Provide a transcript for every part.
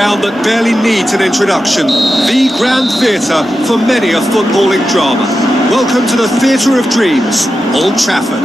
ground that barely needs an introduction. The Grand Theatre for many a footballing drama. Welcome to the Theatre of Dreams, Old Trafford.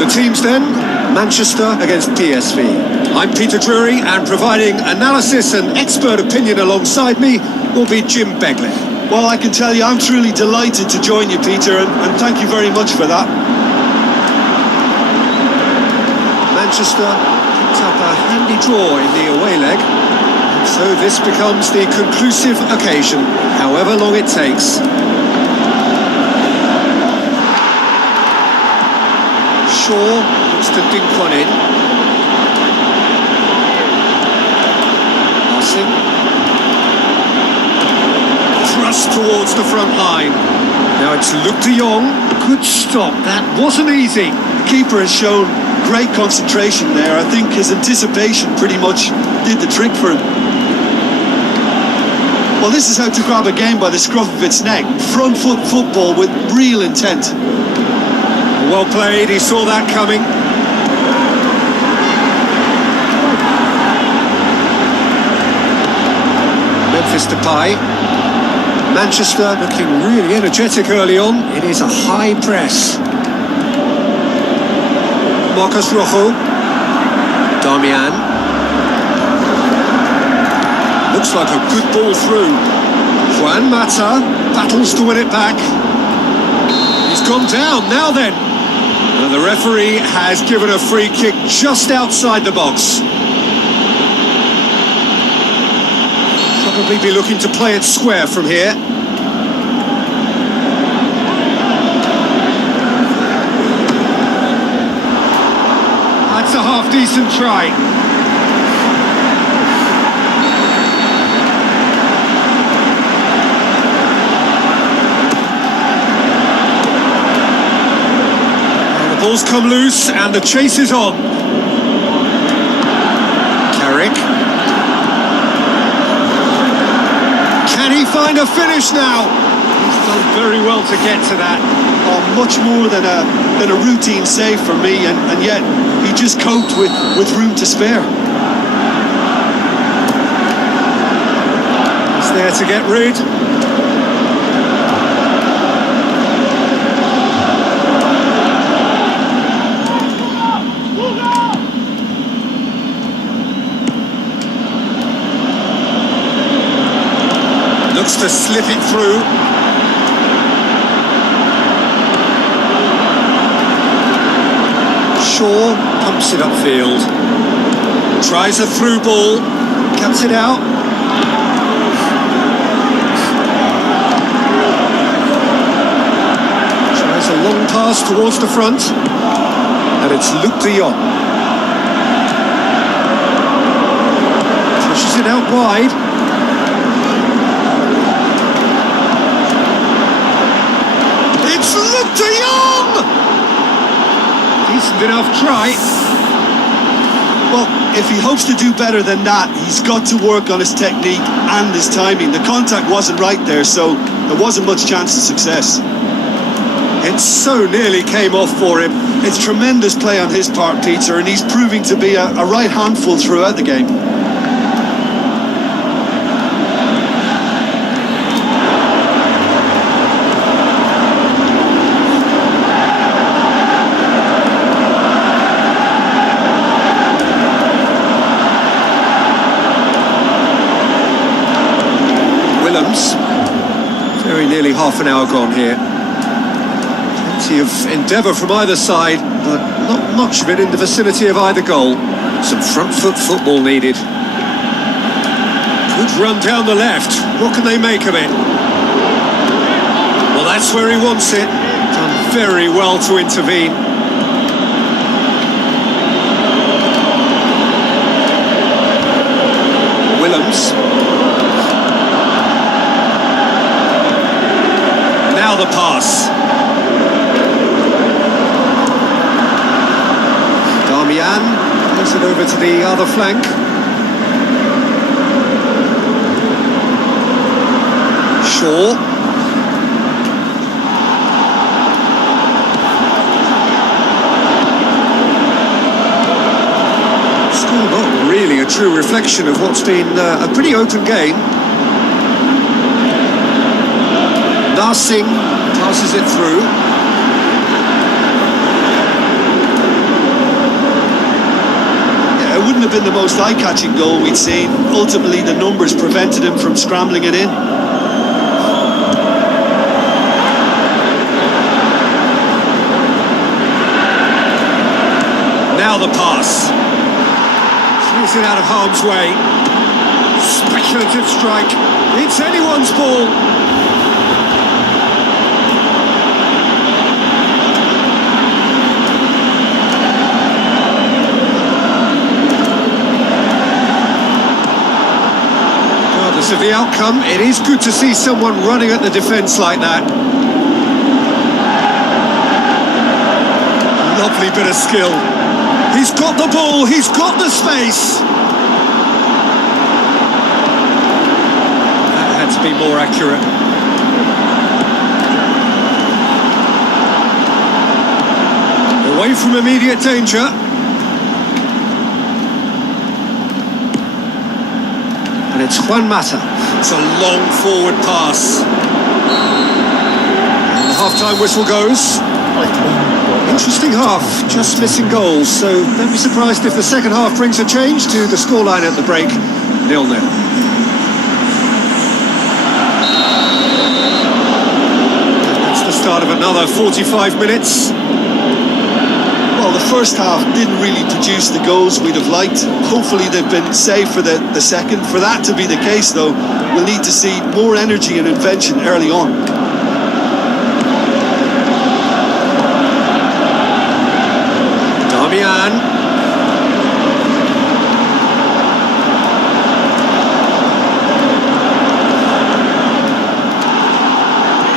The teams then, Manchester against PSV. I'm Peter Drury, and providing analysis and expert opinion alongside me will be Jim Begley. Well, I can tell you I'm truly delighted to join you, Peter, and thank you very much for that. Manchester picked up a handy draw in the away leg, so this becomes the conclusive occasion, however long it takes. Shaw looks to dink one in. Passing. Thrust towards the front line. Now it's Luke de Jong. Good stop. That wasn't easy. The keeper has shown great concentration there. I think his anticipation pretty much did the trick for him. Well, this is how to grab a game by the scruff of its neck. Front foot football with real intent. Well played, he saw that coming. Memphis Depay. Manchester looking really energetic early on. It is a high press. Marcos Rojo. Darmian. Looks like a good ball through. Juan Mata battles to win it back. He's gone down, now then. And the referee has given a free kick just outside the box. Probably be looking to play it square from here. That's a half-decent try. Ball's come loose and the chase is on. Carrick. Can he find a finish now? He's done very well to get to that. Oh, much more than a routine save for me, and yet he just coped with room to spare. He's there to get rid. Looks to slip it through. Shaw pumps it upfield. Tries a through ball. Cuts it out. Tries a long pass towards the front. And it's Luke de Jong. Pushes it out wide. Luke de Jong! Decent enough try. Well, if he hopes to do better than that, he's got to work on his technique and his timing. The contact wasn't right there, so there wasn't much chance of success. It so nearly came off for him. It's tremendous play on his part, Peter, and he's proving to be a right handful throughout the game. Very nearly half an hour gone here. Plenty of endeavour from either side, but not much of it in the vicinity of either goal. Some front foot football needed. Good run down the left. What can they make of it? Well, that's where he wants it. Done very well to intervene. Willems. Now the pass. Darmian moves it over to the other flank. Shaw. Still not really really a true reflection of what's been a pretty open game. Narsingh passes it through. Yeah, it wouldn't have been the most eye-catching goal we'd seen. Ultimately, the numbers prevented him from scrambling it in. Now the pass. Clears it out of harm's way. Speculative strike. It's anyone's ball. Regardless of the outcome, it is good to see someone running at the defence like that. Lovely bit of skill. He's got the ball, he's got the space. That had to be more accurate. Away from immediate danger. And it's Juan Mata. It's a long forward pass. And the half-time whistle goes. Interesting half, just missing goals, so don't be surprised if the second half brings a change to the scoreline at the break, 0-0. That's the start of another 45 minutes. Well, the first half didn't really produce the goals we'd have liked. Hopefully they've been saved for the second. For that to be the case, though, we'll need to see more energy and invention early on.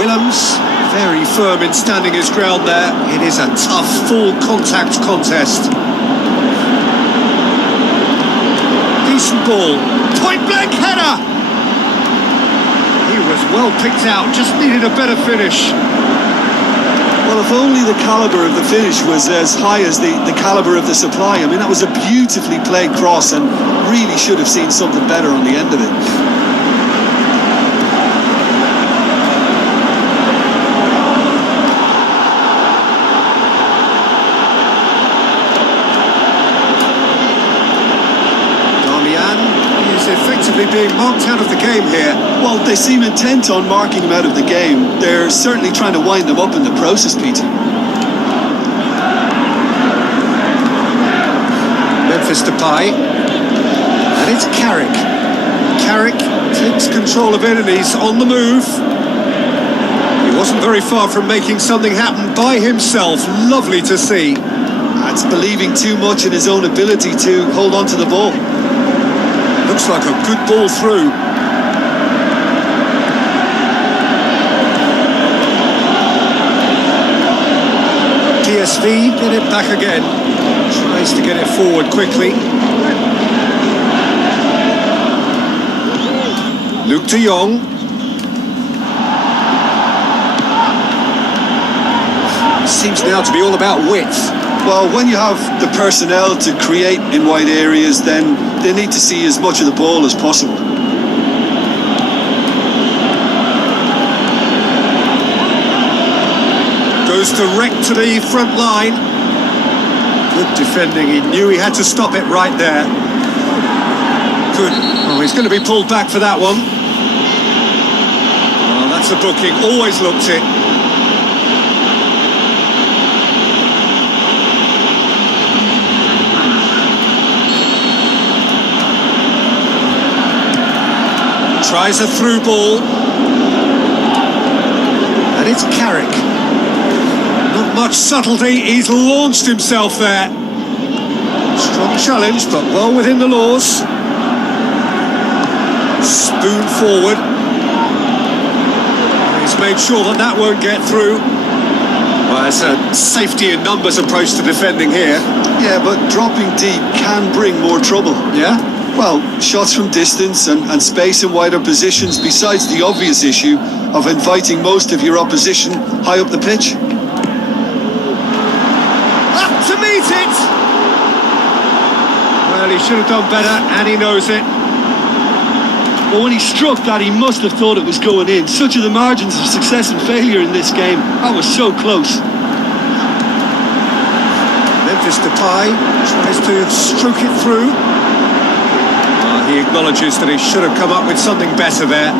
Willems, very firm in standing his ground there. It is a tough, full contact contest. Decent ball. Point blank header! He was well picked out, just needed a better finish. Well, if only the calibre of the finish was as high as the calibre of the supply. I mean, that was a beautifully played cross and really should have seen something better on the end of it. Effectively being marked out of the game here. Well, they seem intent on marking him out of the game. They're certainly trying to wind him up in the process, Peter. Memphis Depay. And it's Carrick. Carrick takes control of it and he's on the move. He wasn't very far from making something happen by himself. Lovely to see. That's believing too much in his own ability to hold on to the ball. Looks like a good ball through. PSV get it back again. Tries to get it forward quickly. Luke de Jong. Seems now to be all about width. Well, when you have the personnel to create in wide areas, then they need to see as much of the ball as possible. Goes direct to the front line. Good defending. He knew he had to stop it right there. Good. Oh, he's going to be pulled back for that one. Oh, that's a booking. Always looked it. Tries a through ball. And it's Carrick. Not much subtlety, he's launched himself there. Strong challenge, but well within the laws. Spoon forward. He's made sure that that won't get through. Well, it's a safety in numbers approach to defending here. Yeah, but dropping deep can bring more trouble. Yeah? Well, shots from distance and space in wider positions, besides the obvious issue of inviting most of your opposition high up the pitch. Up to meet it! Well, he should have done better, and he knows it. But when he struck that, he must have thought it was going in. Such are the margins of success and failure in this game. That was so close. Memphis Depay tries to stroke it through. He acknowledges that he should have come up with something better there.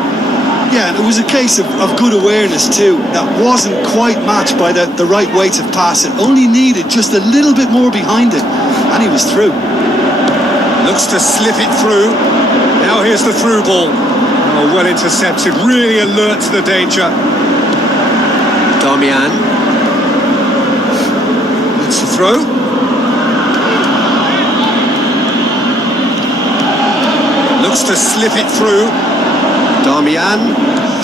Yeah, and it was a case of good awareness too. That wasn't quite matched by the right weight of pass. It only needed just a little bit more behind it, and he was through. Looks to slip it through. Now here's the through ball. Oh, well intercepted, really alert to the danger. Darmian. That's the throw. Looks to slip it through. Darmian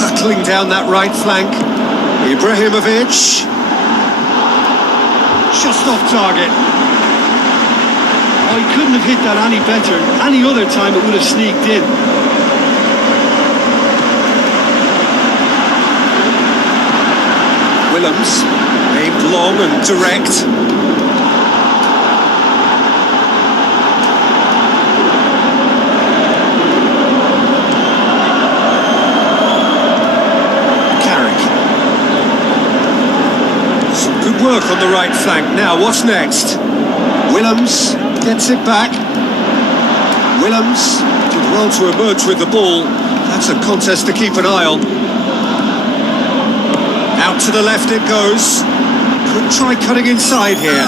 hurtling down that right flank. Ibrahimovic. Just off target. Oh, he couldn't have hit that any better. Any other time it would have sneaked in. Willems aimed long and direct. Work on the right flank. Now, what's next? Willems gets it back. Willems did well to emerge with the ball. That's a contest to keep an eye on. Out to the left it goes. Could try cutting inside here.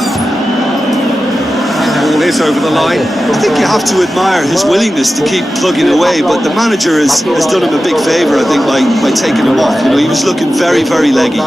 The ball is over the line. I think you have to admire his willingness to keep plugging away, but the manager has done him a big favour, I think, by taking him off. You know, he was looking very, very leggy.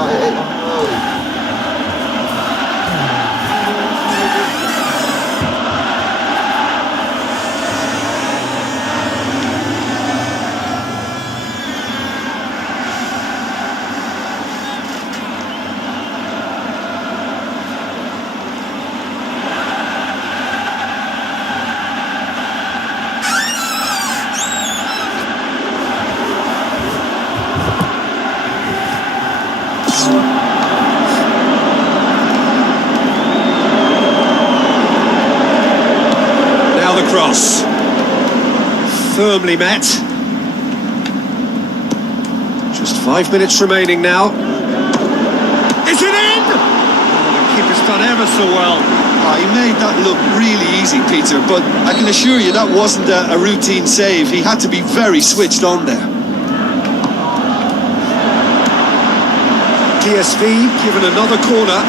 Cross. Firmly met. Just 5 minutes remaining now. Is it in? Oh, the keeper's done ever so well. Oh, he made that look really easy, Peter, but I can assure you that wasn't a routine save. He had to be very switched on there. PSV given another corner.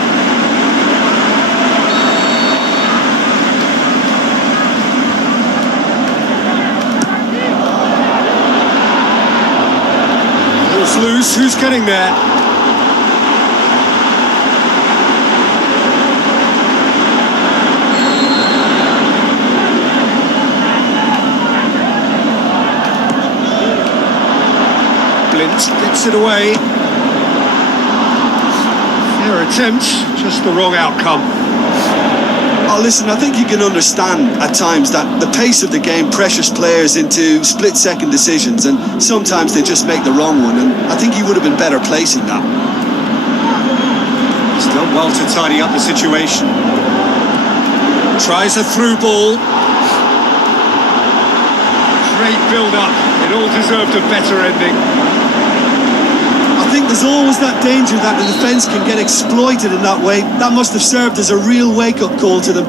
Loose, who's getting there? Blint gets it away. Fair attempt, just the wrong outcome. Oh, listen, I think you can understand at times that the pace of the game pressures players into split-second decisions, and sometimes they just make the wrong one, and I think he would have been better placing that. He's done well to tidy up the situation. Tries a through ball. Great build-up. It all deserved a better ending. I think there's always that danger that the defence can get exploited in that way. That must have served as a real wake-up call to them.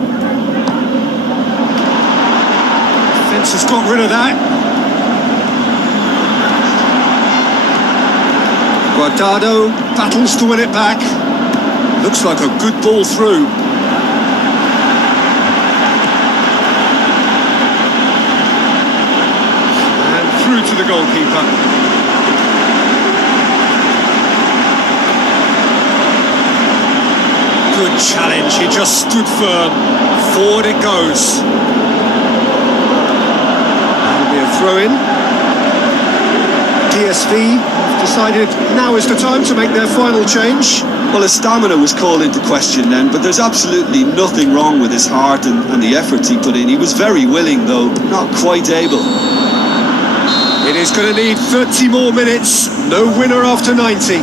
Defence has got rid of that. Guardado battles to win it back. Looks like a good ball through. And through to the goalkeeper. Good challenge, he just stood firm. Forward it goes. That'll be a throw-in. PSV have decided now is the time to make their final change. Well, his stamina was called into question then, but there's absolutely nothing wrong with his heart and the efforts he put in. He was very willing, though, not quite able. It is going to need 30 more minutes. No winner after 90.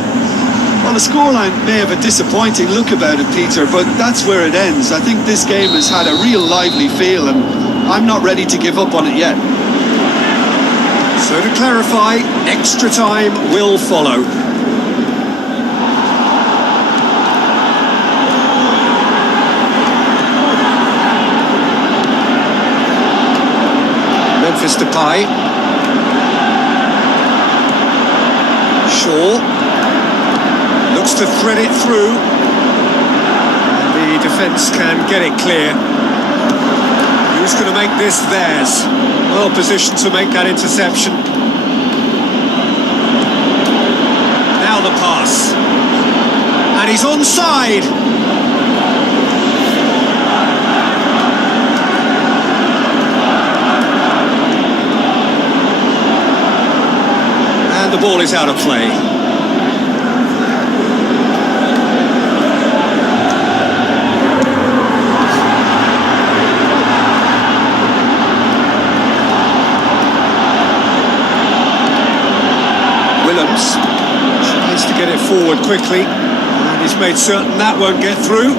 Well, the scoreline may have a disappointing look about it, Peter, but that's where it ends. I think this game has had a real lively feel, and I'm not ready to give up on it yet. So to clarify, extra time will follow. Memphis Depay. Shaw looks to thread it through. The defence can get it clear. Who's going to make this theirs? Well positioned to make that interception. Now the pass. And he's onside. And the ball is out of play. Tries to get it forward quickly, and he's made certain that won't get through.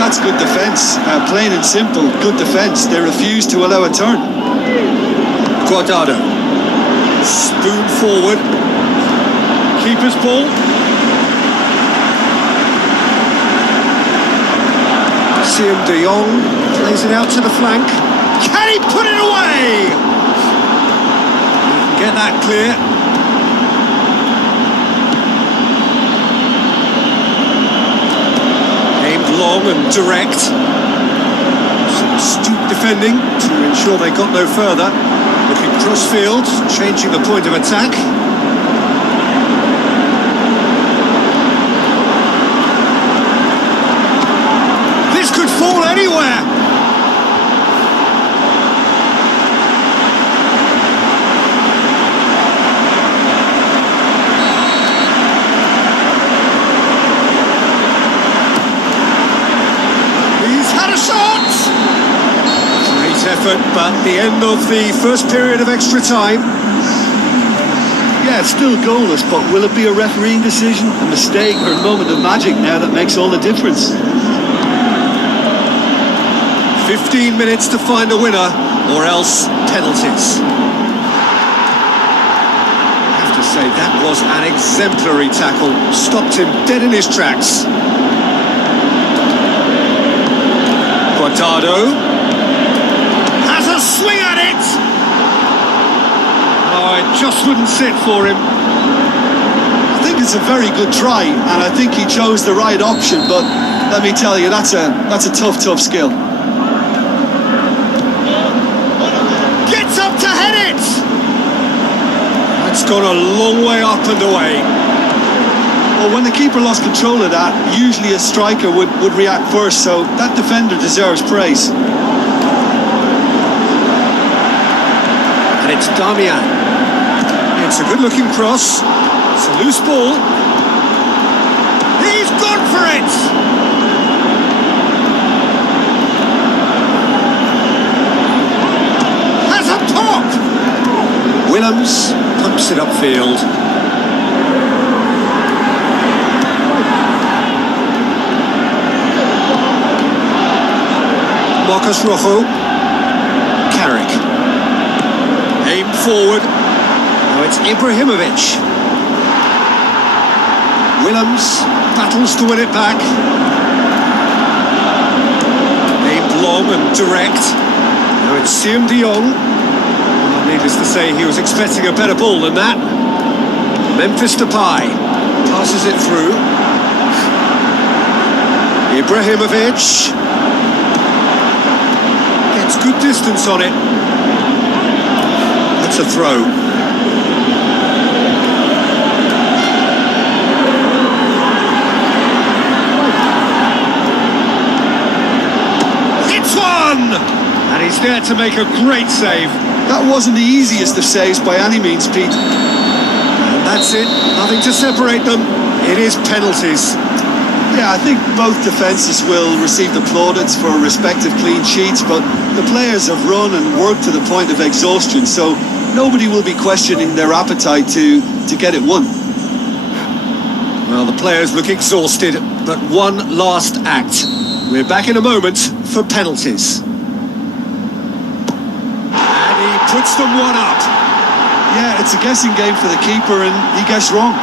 That's good defence, plain and simple, good defence. They refuse to allow a turn. Guardado, spoon forward, keeper's ball. De Jong plays it out to the flank. Can he put it away? He can get that clear. Aimed long and direct. Some astute defending to ensure they got no further. Looking cross-field, changing the point of attack. This could fall anywhere. Effort, but the end of the first period of extra time. Yeah, it's still goalless, but will it be a refereeing decision, a mistake, or a moment of magic now that makes all the difference? 15 minutes to find a winner, or else penalties. I have to say, that was an exemplary tackle. Stopped him dead in his tracks. Quarterfinal. Swing at it! Oh, it just wouldn't sit for him. I think it's a very good try, and I think he chose the right option, but let me tell you, that's a tough skill. Gets up to head it! That's gone a long way up and away. Well, when the keeper lost control of that, usually a striker would react first, so that defender deserves praise. And it's Damian. It's a good-looking cross. It's a loose ball. He's gone for it! Has a pop! Willems pumps it upfield. Marcus Rojo. Carrick. Aimed forward. Now it's Ibrahimovic. Willems battles to win it back. Aimed long and direct. Now it's De Jong. Well, needless to say, he was expecting a better ball than that. Memphis Depay passes it through. Ibrahimovic gets good distance on it. That's a throw. Hits one! And he's there to make a great save. That wasn't the easiest of saves by any means, Pete. And that's it. Nothing to separate them. It is penalties. Yeah, I think both defences will receive the plaudits for respective clean sheets, but the players have run and worked to the point of exhaustion, so nobody will be questioning their appetite to get it won. Well, the players look exhausted, but one last act. We're back in a moment for penalties. And he puts them one up. Yeah, it's a guessing game for the keeper, and he guessed wrong.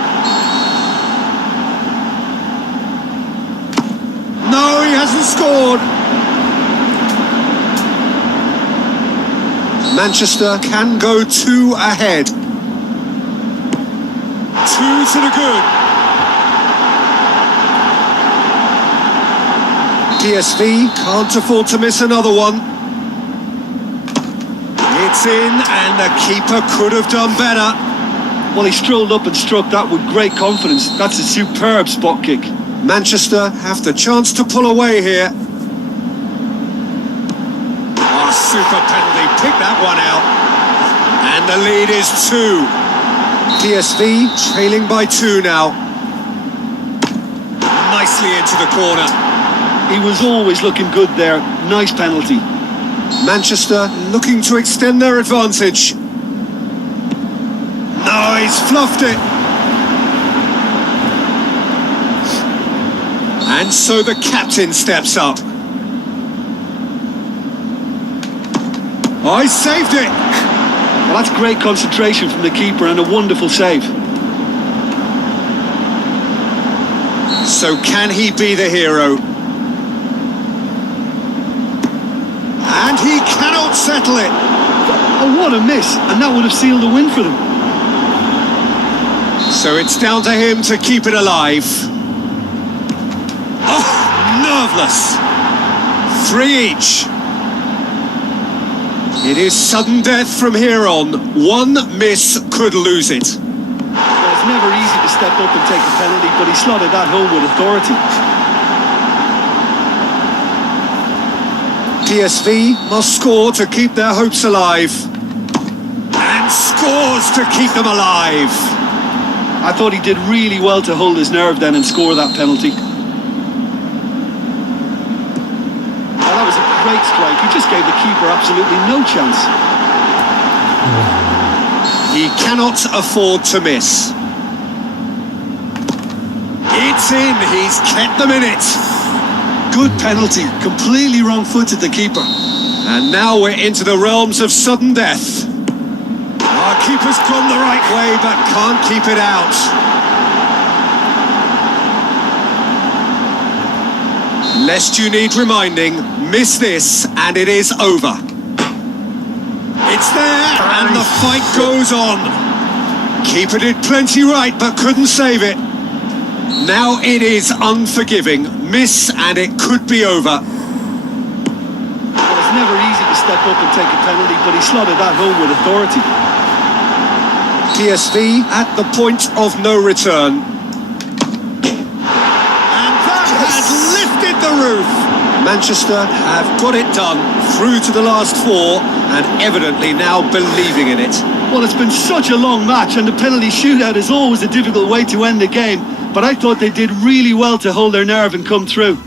No, he hasn't scored. Manchester can go 2 ahead. 2 to the good. PSV can't afford to miss another one. It's in, and the keeper could have done better. Well, he strolled up and struck that with great confidence. That's a superb spot kick. Manchester have the chance to pull away here. Oh, super penalty. Pick that one out. And the lead is 2. PSV trailing by 2 now. Nicely into the corner. He was always looking good there. Nice penalty. Manchester looking to extend their advantage. No, he's fluffed it. And so the captain steps up. Oh, he saved it. Well, that's great concentration from the keeper and a wonderful save. So can he be the hero? And he cannot settle it. Oh, what a miss. And that would have sealed the win for them. So it's down to him to keep it alive. Oh, nerveless. 3 each. It is sudden death from here on. One miss could lose it. Well, it's never easy to step up and take a penalty, but he slotted that home with authority. PSV must score to keep their hopes alive. And scores to keep them alive. I thought he did really well to hold his nerve then and score that penalty. Well, that was a great strike. He just gave the keeper absolutely no chance. He cannot afford to miss. It's in. He's kept them in it. Good penalty. Completely wrong-footed, the keeper. And now we're into the realms of sudden death. Our keeper's gone the right way, but can't keep it out. Lest you need reminding, miss this and it is over. It's there, and the fight goes on. Keeper did plenty right, but couldn't save it. Now it is unforgiving. Miss and it could be over. Well, it's never easy to step up and take a penalty, but he slotted that home with authority. PSV at the point of no return. And that has lifted the roof. Manchester have got it done, through to the last 4, and evidently now believing in it. Well, it's been such a long match, and the penalty shootout is always a difficult way to end the game. But I thought they did really well to hold their nerve and come through.